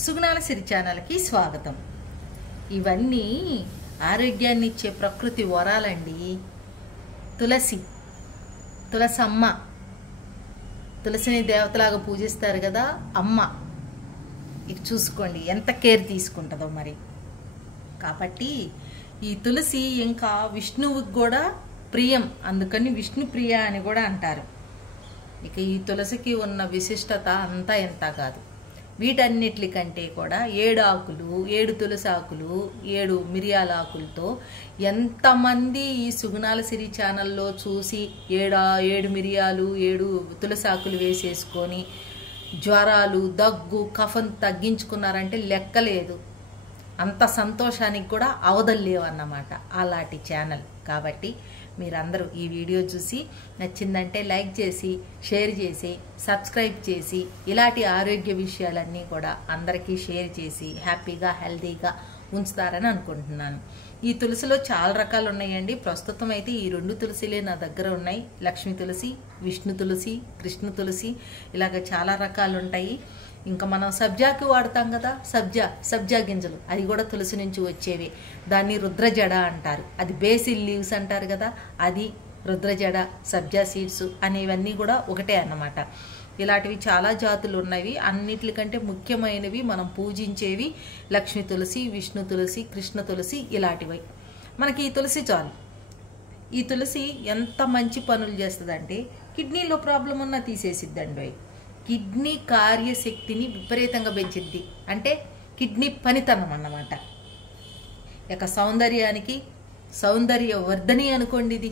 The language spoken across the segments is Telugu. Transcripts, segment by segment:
సుగుణాల సిరి ఛానల్కి స్వాగతం. ఇవన్నీ ఆరోగ్యాన్ని ఇచ్చే ప్రకృతి వరాలండి. తులసమ్మ, తులసిని దేవతలాగా పూజిస్తారు కదా అమ్మ. ఇక చూసుకోండి ఎంత కేర్ తీసుకుంటుందో మరి. కాబట్టి ఈ తులసి ఇంకా విష్ణువుకి కూడా ప్రియం, అందుకని విష్ణు ప్రియ అని కూడా అంటారు. ఇక ఈ తులసికి ఉన్న విశిష్టత అంతా ఎంత కాదు. వీటన్నిటికంటే కూడా 7 ఆకులు, 7 తులసి ఆకులు, 7 మిరియాల ఆకులతో ఎంతమంది ఈ సుగుణాల సిరి ఛానల్లో చూసి 7 మిరియాలు 7 తులసి ఆకులు వేసేసుకొని జ్వరాలు, దగ్గు, కఫం తగ్గించుకున్నారంటే లెక్కలేదు. అంత సంతోషానికి కూడా అవదలేవన్నమాట అలాంటి ఛానల్. కాబట్టి మీరందరూ ఈ వీడియో చూసి నచ్చిందంటే లైక్ చేసి, షేర్ చేసి, సబ్స్క్రైబ్ చేసి ఇలాంటి ఆరోగ్య విషయాలన్నీ కూడా అందరికీ షేర్ చేసి హ్యాపీగా హెల్తీగా ఉంచుతారని అనుకుంటున్నాను. ఈ తులసిలో చాలా రకాలు ఉన్నాయండి. ప్రస్తుతం అయితే ఈ 2 తులసిలే నా దగ్గర ఉన్నాయి. లక్ష్మీ తులసి, విష్ణు తులసి, కృష్ణ తులసి, ఇలాగ చాలా రకాలు ఉంటాయి. ఇంకా మనం సబ్జాకి వాడతాం కదా, సబ్జా గింజలు, అది కూడా తులసి నుంచి వచ్చేవి. దాన్ని రుద్రజడ అంటారు. అది బేసిల్ లీవ్స్ అంటారు కదా, అది రుద్రజడ, సబ్జా సీడ్స్ అనేవన్నీ కూడా ఒకటే అన్నమాట. ఇలాంటివి చాలా జాతులు ఉన్నవి. అన్నిటికంటే ముఖ్యమైనవి మనం పూజించేవి లక్ష్మీ తులసి, విష్ణు తులసి, కృష్ణ తులసి, ఇలాంటివి. మనకి ఈ తులసి చాలు. ఈ తులసి ఎంత మంచి పనులు చేస్తుందంటే కిడ్నీలో ప్రాబ్లం ఉన్నా తీసేసిద్దండి. కిడ్నీ కార్యశక్తిని విపరీతంగా పెంచిద్ది. అంటే కిడ్నీ పనితనం అన్నమాట. ఇక సౌందర్యానికి సౌందర్య వర్ధని అనుకోండి. ఇది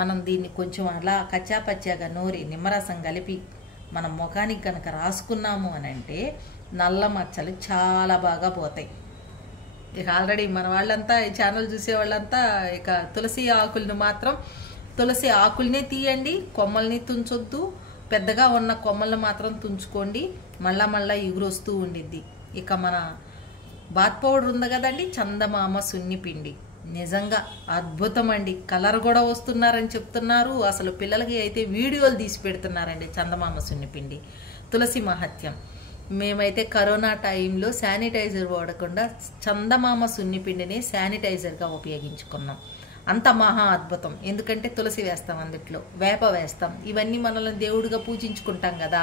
మనం దీన్ని కొంచెం అలా కచ్చాపచ్చాగా నూరి నిమ్మరసం కలిపి మనం ముఖానికి కనుక రాసుకున్నాము అని అంటే నల్ల మచ్చలు చాలా బాగా పోతాయి. ఇక ఆల్రెడీ మన వాళ్ళంతా ఈ ఛానల్ చూసే వాళ్ళంతా ఇక తులసి ఆకులను మాత్రం తులసి ఆకుల్నే తీయండి, కొమ్మల్ని తుంచొద్దు. పెద్దగా ఉన్న కొమ్మలను మాత్రం తుంచుకోండి. మళ్ళా ఎగురు వస్తూ ఉండిద్ది. ఇక మన బాత్ పౌడర్ ఉంది కదండి, చందమామ సున్నిపిండి, నిజంగా అద్భుతం అండి. కలర్ కూడా వస్తున్నారని చెప్తున్నారు. అసలు పిల్లలకి అయితే వీడియోలు తీసి పెడుతున్నారండి చందమామ సున్నిపిండి. తులసి మహత్యం. మేమైతే కరోనా టైంలో శానిటైజర్ వాడకుండా చందమామ సున్నిపిండిని శానిటైజర్గా ఉపయోగించుకున్నాం. అంత మహా అద్భుతం. ఎందుకంటే తులసి వేస్తాం, అందుట్లో వేప వేస్తాం. ఇవన్నీ మనల్ని దేవుడిగా పూజించుకుంటాం కదా,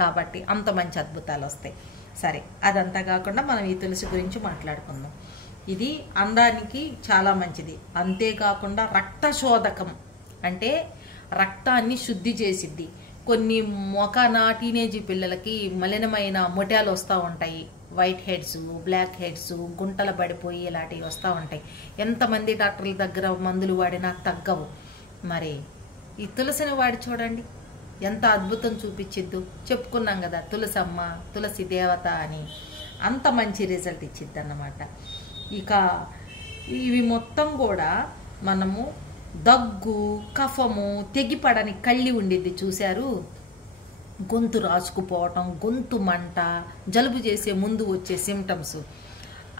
కాబట్టి అంత మంచి అద్భుతాలు వస్తాయి. సరే, అదంతా కాకుండా మనం ఈ తులసి గురించి మాట్లాడుకుందాం. ఇది అందానికి చాలా మంచిది. అంతేకాకుండా రక్తశోధకం, అంటే రక్తాన్ని శుద్ధి చేసిద్ది. కొన్ని మొఖాన టీనేజీ పిల్లలకి మలినమైన మొటాలు వస్తూ ఉంటాయి. వైట్ హెడ్స్, బ్లాక్ హెడ్స్, గుంటలు పడిపోయి ఇలాంటివి వస్తూ ఉంటాయి. ఎంతమంది డాక్టర్ల దగ్గర మందులు వాడినా తగ్గవు. మరి ఈ తులసిని వాడి చూడండి ఎంత అద్భుతం చూపించిద్దు. చెప్పుకున్నాం కదా తులసమ్మ, తులసి దేవత అని. అంత మంచి రిజల్ట్ ఇచ్చిద్ది అన్నమాట. ఇక ఇవి మొత్తం కూడా మనము దగ్గు, కఫము, తెగిపడని కళ్ళి ఉండిద్ది చూశారు, గొంతు రాసుకుపోవటం, గొంతు మంట, జలుబు చేసే ముందు వచ్చే సిమ్టమ్స్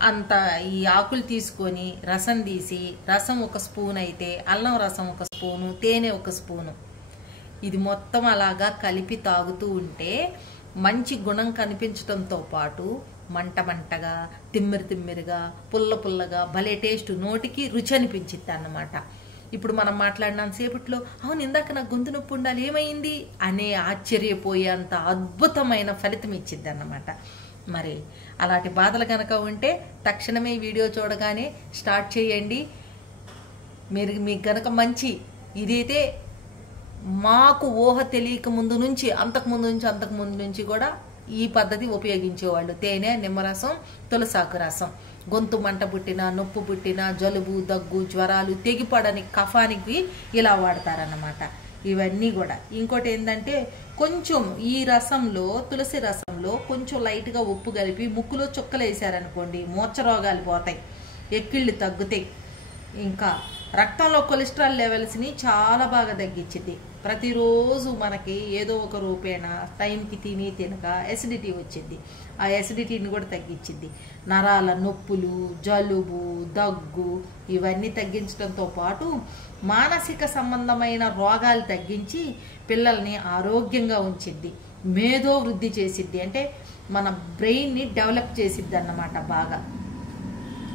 అంత ఈ ఆకులు తీసుకొని రసం తీసి, రసం 1 స్పూన్ అయితే అల్లం రసం 1 స్పూను, తేనె 1 స్పూను, ఇది మొత్తం అలాగా కలిపి తాగుతూ ఉంటే మంచి గుణం కనిపించడంతో పాటు మంటగా, తిమ్మిరిగా, పుల్లగా, భలే టేస్ట్, నోటికి రుచి అనిపించిద్ది అన్నమాట. ఇప్పుడు మనం మాట్లాడినంత సేపట్లో అవును ఇందాక నాకు గొంతు నొప్పి ఉండాలి ఏమైంది అనే ఆశ్చర్యపోయేంత అద్భుతమైన ఫలితం ఇచ్చిద్ది అన్నమాట. మరి అలాంటి బాధలు కనుక ఉంటే తక్షణమే వీడియో చూడగానే స్టార్ట్ చేయండి. మీకు కనుక మంచి ఇదైతే మాకు ఊహ తెలియక ముందు నుంచి అంతకుముందు నుంచి కూడా ఈ పద్ధతి ఉపయోగించేవాళ్ళు. తేనె, నిమ్మరసం, తులసాకు రసం. గొంతు మంట పుట్టినా, నొప్పు పుట్టినా, జలుబు, దగ్గు, జ్వరాలు, తెగిపడని కఫానికి ఇలా వాడతారన్నమాట. ఇవన్నీ కూడా. ఇంకోటి ఏంటంటే కొంచెం ఈ రసంలో, తులసి రసంలో కొంచెం లైట్గా ఉప్పు కలిపి ముక్కులో చుక్కలు వేసారనుకోండి, మూర్ఛ రోగాలు పోతాయి, ఎక్కిళ్ళు తగ్గుతాయి. ఇంకా రక్తంలో కొలెస్ట్రాల్ లెవెల్స్ని చాలా బాగా తగ్గించింది. ప్రతిరోజు మనకి ఏదో ఒక రూపేణ టైంకి తినక ఎసిడిటీ వచ్చింది. ఆ ఎసిడిటీని కూడా తగ్గించింది. నరాల నొప్పులు, జలుబు, దగ్గు ఇవన్నీ తగ్గించడంతో పాటు మానసిక సంబంధమైన రోగాలు తగ్గించి పిల్లల్ని ఆరోగ్యంగా ఉంచిద్ది. మేధో వృద్ధి చేసిద్ది, అంటే మన బ్రెయిన్ని డెవలప్ చేసిద్ది అన్నమాట బాగా.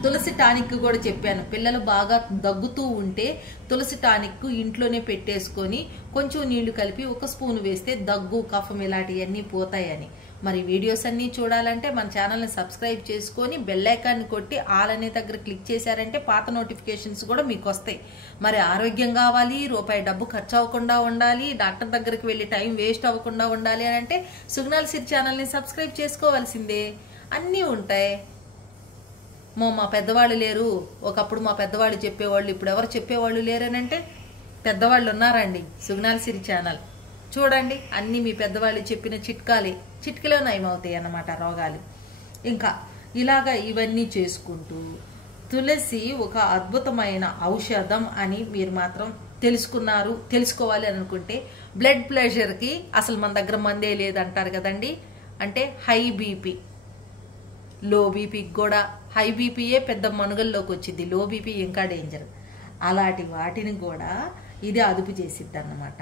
తులసి టానిక్ కూడా చెప్పాను, పిల్లలు బాగా దగ్గుతూ ఉంటే తులసి టానిక్ ఇంట్లోనే పెట్టేసుకొని కొంచెం నీళ్లు కలిపి 1 స్పూన్ వేస్తే దగ్గు కఫం ఇలాంటివన్నీ పోతాయని. మరి వీడియోస్ అన్నీ చూడాలంటే మన ఛానల్ని సబ్స్క్రైబ్ చేసుకొని బెల్ ఐకాన్ని కొట్టి ఆల్ అనే దగ్గర క్లిక్ చేశారంటే పాత నోటిఫికేషన్స్ కూడా మీకు వస్తాయి. మరి ఆరోగ్యం కావాలి, రూపాయి డబ్బు ఖర్చు అవ్వకుండా ఉండాలి, డాక్టర్ దగ్గరికి వెళ్ళి టైం వేస్ట్ అవ్వకుండా ఉండాలి అని అంటే సుగుణాల సిరి ఛానల్ని సబ్స్క్రైబ్ చేసుకోవాల్సిందే. అన్నీ ఉంటాయి. మా పెద్దవాళ్ళు లేరు, ఒకప్పుడు మా పెద్దవాళ్ళు చెప్పేవాళ్ళు, ఇప్పుడు ఎవరు చెప్పేవాళ్ళు లేరనంటే పెద్దవాళ్ళు ఉన్నారండి. సుగుణాల సిరి ఛానల్ చూడండి, అన్నీ మీ పెద్దవాళ్ళు చెప్పిన చిట్కలో నయమవుతాయి అన్నమాట రోగాలు. ఇంకా ఇలాగా ఇవన్నీ చేసుకుంటూ తులసి ఒక అద్భుతమైన ఔషధం అని మీరు మాత్రం తెలుసుకోవాలి అని అనుకుంటే, బ్లడ్ ప్రెషర్కి అసలు మన దగ్గర మందే లేదంటారు కదండి. అంటే హై బీపీ, లో బీపీకి కూడా, హై బీపీయే పెద్ద మనుగల్లోకి వచ్చింది, లో బీపీ ఇంకా డేంజర్. అలాంటి వాటిని కూడా ఇది అదుపు చేసిద్ది అన్నమాట.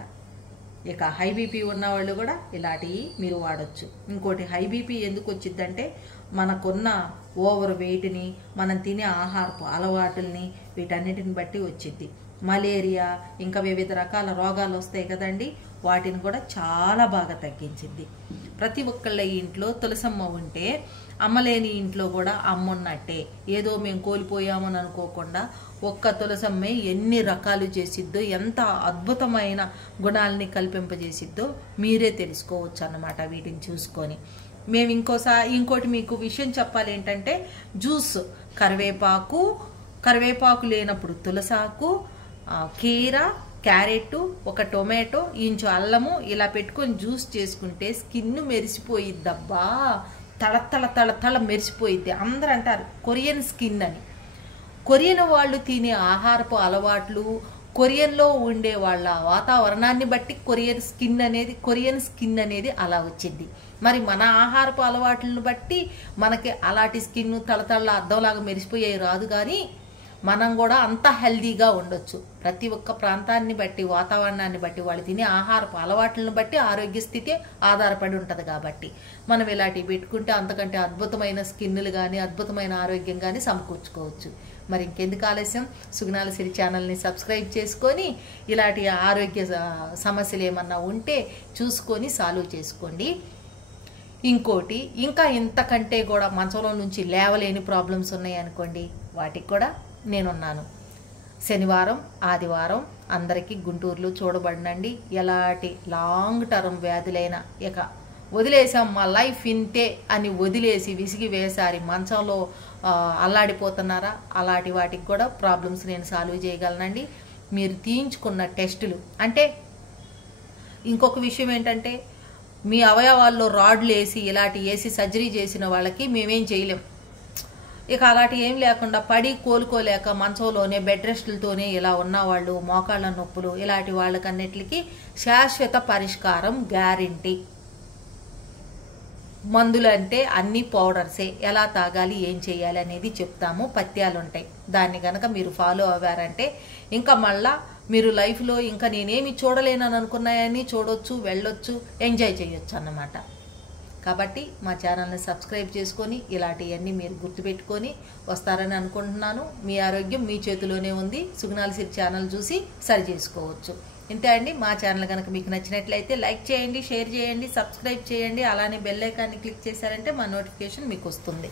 ఇక హై బీపీ ఉన్నవాళ్ళు కూడా ఇలాంటివి మీరు వాడచ్చు. ఇంకోటి హై బీపీ ఎందుకు వచ్చిద్దంటే మనకున్న ఓవర్ వెయిట్ని, మనం తినే ఆహారపు అలవాటుల్ని, వీటన్నిటిని బట్టి వచ్చిద్ది. మలేరియా ఇంకా వివిధ రకాల రోగాలు వస్తాయి కదండి, వాటిని కూడా చాలా బాగా తగ్గించింది. ప్రతి ఒక్కళ్ళ ఇంట్లో తులసమ్మ ఉంటే అమ్మలేని ఇంట్లో కూడా అమ్మున్నట్టే. ఏదో మేము కోల్పోయామని అనుకోకుండా ఒక్క తులసమ్మే ఎన్ని రకాలు చేసిద్దో, ఎంత అద్భుతమైన గుణాలని కల్పింపజేసిద్దో మీరే తెలుసుకోవచ్చు అన్నమాట వీటిని చూసుకొని. మేము ఇంకోటి మీకు విషయం చెప్పాలి ఏంటంటే, జ్యూస్ కరివేపాకు లేనప్పుడు తులసాకు, కీర, క్యారెట్, ఒక టొమాటో, ఇంచు అల్లము ఇలా పెట్టుకొని జ్యూస్ చేసుకుంటే స్కిన్ మెరిసిపోయిద్దబ్బా, తళ మెరిసిపోయిద్ది. అందరూ అంటారు కొరియన్ స్కిన్ అని. కొరియన్ వాళ్ళు తినే ఆహారపు అలవాట్లు, కొరియన్లో ఉండే వాళ్ళ వాతావరణాన్ని బట్టి కొరియన్ స్కిన్ అనేది అలా వచ్చింది. మరి మన ఆహారపు అలవాట్లను బట్టి మనకి అలాంటి స్కిన్ తళతళ అద్దంలాగా మెరిసిపోయేవి రాదు, కానీ మనం కూడా అంత హెల్దీగా ఉండొచ్చు. ప్రతి ఒక్క ప్రాంతాన్ని బట్టి, వాతావరణాన్ని బట్టి, వాళ్ళు తినే ఆహారపు అలవాట్లను బట్టి ఆరోగ్య స్థితి ఆధారపడి ఉంటుంది. కాబట్టి మనం ఇలాంటివి పెట్టుకుంటే అంతకంటే అద్భుతమైన స్కిన్లు కానీ, అద్భుతమైన ఆరోగ్యం కానీ సమకూర్చుకోవచ్చు. మరి ఇంకెందుకు ఆలస్యం, సుగుణాల సిరి ఛానల్ని సబ్స్క్రైబ్ చేసుకొని ఇలాంటి ఆరోగ్య సమస్యలు ఏమన్నా ఉంటే చూసుకొని సాల్వ్ చేసుకోండి. ఇంకోటి, ఇంకా ఇంతకంటే కూడా మంచంలో నుంచి లేవలేని ప్రాబ్లమ్స్ ఉన్నాయి అనుకోండి, వాటికి కూడా నేనున్నాను. శనివారం, ఆదివారం అందరికీ గుంటూరులో చూడబడినండి. ఎలాంటి లాంగ్ టర్మ్ వ్యాధులైనా ఇక వదిలేసాం మా లైఫ్ ఇంతే అని వదిలేసి విసిగి వేసారి మంచంలో అల్లాడిపోతున్నారా, అలాంటి వాటికి కూడా ప్రాబ్లమ్స్ నేను సాల్వ్ చేయగలనండి. మీరు తీయించుకున్న టెస్టులు అంటే, ఇంకొక విషయం ఏంటంటే, మీ అవయవాల్లో రాడ్లు వేసి ఇలాంటి సర్జరీ చేసిన వాళ్ళకి మేమేం చేయలేం. ఇక అలాంటి ఏం లేకుండా పడి కోలుకోలేక మంచంలోనే బెడ్ రెస్టులతోనే ఇలా ఉన్నవాళ్ళు, మోకాళ్ళ నొప్పులు, ఇలాంటి వాళ్ళకన్నిటికి శాశ్వత పరిష్కారం గ్యారెంటీ. మందులు అంటే అన్ని పౌడర్సే, ఎలా తాగాలి, ఏం చేయాలి అనేది చెప్తాము. పత్యాలు ఉంటాయి, దాన్ని కనుక మీరు ఫాలో అవ్వారంటే ఇంకా మళ్ళా మీరు లైఫ్లో ఇంకా నేనేమి చూడలేనని అనుకున్నాయని చూడొచ్చు, వెళ్ళొచ్చు, ఎంజాయ్ చేయొచ్చు అన్నమాట. కాబట్టి మా ఛానల్ని సబ్స్క్రైబ్ చేసుకొని ఇలాంటివన్నీ మీరు గుర్తుపెట్టుకొని వస్తారని అనుకుంటున్నాను. మీ ఆరోగ్యం మీ చేతిలోనే ఉంది. సుగుణాల సిరి ఛానల్ చూసి సరి చేసుకోవచ్చు. ఇంతే అండి. మా ఛానల్ కనుక మీకు నచ్చినట్లయితే లైక్ చేయండి, షేర్ చేయండి, సబ్స్క్రైబ్ చేయండి. అలానే బెల్ ఐకాన్ని క్లిక్ చేశారంటే మా నోటిఫికేషన్ మీకు వస్తుంది.